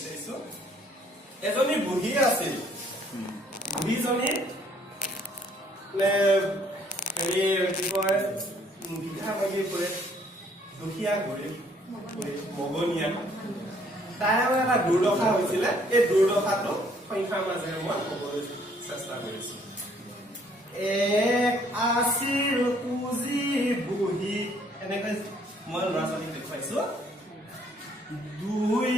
বিচাৰিছো এজনী বুঢ়ী আছিল বুঢ়ীজনী হেৰি কি কয় বিঘা মাগি কৰে দুখীয়া গৰীব মগনীয়া তাই এটা দুৰ্দশা হৈছিলে এই দুৰ্দশাটো সংখ্যাৰ মাজেৰে মই ক'বলৈ চেষ্টা কৰিছো এক আছিল পুঁজি বুঢ়ী এনেকৈ মই ল'ৰা ছোৱালীক দেখুৱাইছো দুই